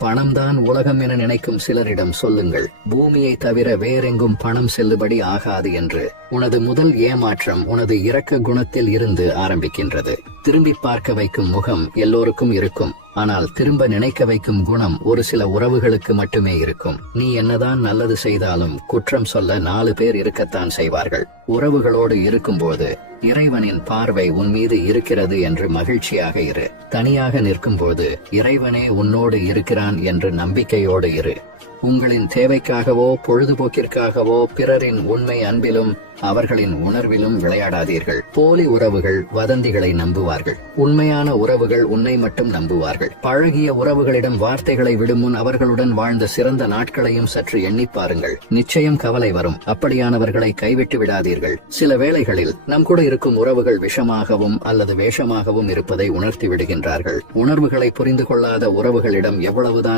பணம்தான் உலகம் என நினைக்கும் சிலரிடம் சொல்லுங்கள், பூமியை தவிர வேறெங்கும் பணம் செல்லுபடி ஆகாது என்று. உனது முதல் ஏமாற்றம் உனது இரக்க குணத்தில் இருந்து ஆரம்பிக்கின்றது. திரும்பி பார்க்க வைக்கும் முகம் எல்லோருக்கும் இருக்கும், ஆனால் திரும்ப நினைக்க வைக்கும் குணம் ஒரு சில உறவுகளுக்கு மட்டுமே இருக்கும். நீ என்னதான் நல்லது செய்தாலும் குற்றம் சொல்ல 4 பேர் இருக்கத்தான் செய்வார்கள். உறவுகளோடு இருக்கும்போது இறைவனின் பார்வை உன் மீது இருக்கிறது என்று மகிழ்ச்சியாக இரு. தனியாக நிற்கும்போது இறைவனே உன்னோடு இருக்கிறான் என்று நம்பிக்கையோடு இரு. உங்களின் தேவைக்காகவோ பொழுதுபோக்கிற்காகவோ பிறரின் உண்மை அன்பிலும் அவர்களின் உணர்விலும் விளையாடாதீர்கள். போலி உறவுகள் வதந்திகளை நம்புவார்கள். உண்மையான உறவுகள் உன்னை மட்டும் நம்புவார்கள். பழகிய உறவுகளிடம் வார்த்தைகளை விடும் முன் அவர்களுடன் வாழ்ந்த சிறந்த நாட்களையும் சற்று எண்ணி பாருங்கள். நிச்சயம் கவலை வரும். அப்படியானவர்களை கைவிட்டு விடாதீர்கள். சில வேளைகளில் நம் கூட இருக்கும் உறவுகள் விஷமாகவும் அல்லது வேஷமாகவும் இருப்பதை உணர்த்தி விடுகின்றார்கள். உணர்வுகளை புரிந்து கொள்ளாத உறவுகளிடம் எவ்வளவுதான்